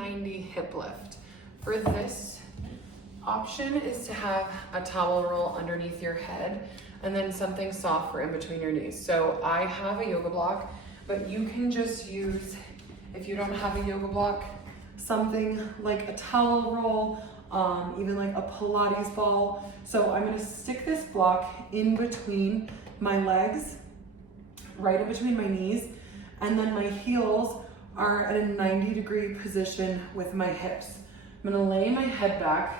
90 hip lift. For this option is to have a towel roll underneath your head and then something soft for in between your knees. So I have a yoga block, but you can just use, if you don't have a yoga block, something like a towel roll, even like a Pilates ball. So I'm gonna stick this block in between my legs, right in between my knees, and then my heels are at a 90-degree position with my hips. I'm gonna lay my head back,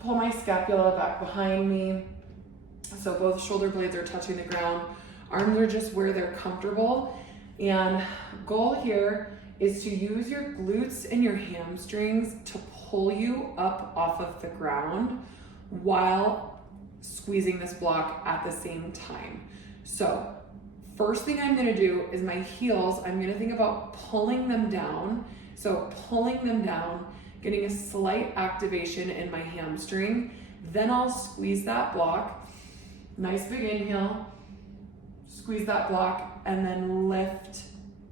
pull my scapula back behind me, so both shoulder blades are touching the ground, arms are just where they're comfortable, and goal here is to use your glutes and your hamstrings to pull you up off of the ground while squeezing this block at the same time. So first thing I'm gonna do is my heels, I'm gonna think about pulling them down. So pulling them down, getting a slight activation in my hamstring. Then I'll squeeze that block. Nice big inhale, squeeze that block, and then lift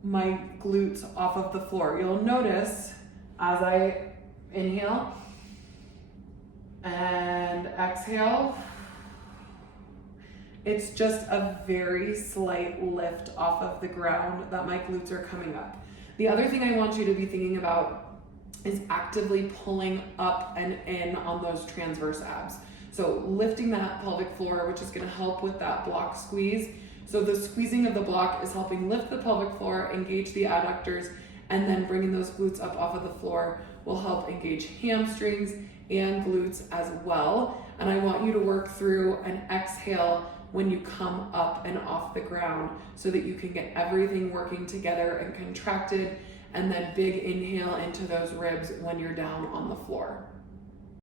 my glutes off of the floor. You'll notice as I inhale and exhale, it's just a very slight lift off of the ground that my glutes are coming up. The other thing I want you to be thinking about is actively pulling up and in on those transverse abs. So lifting that pelvic floor, which is gonna help with that block squeeze. So the squeezing of the block is helping lift the pelvic floor, engage the adductors, and then bringing those glutes up off of the floor will help engage hamstrings and glutes as well. And I want you to work through an exhale when you come up and off the ground so that you can get everything working together and contracted, and then big inhale into those ribs when you're down on the floor.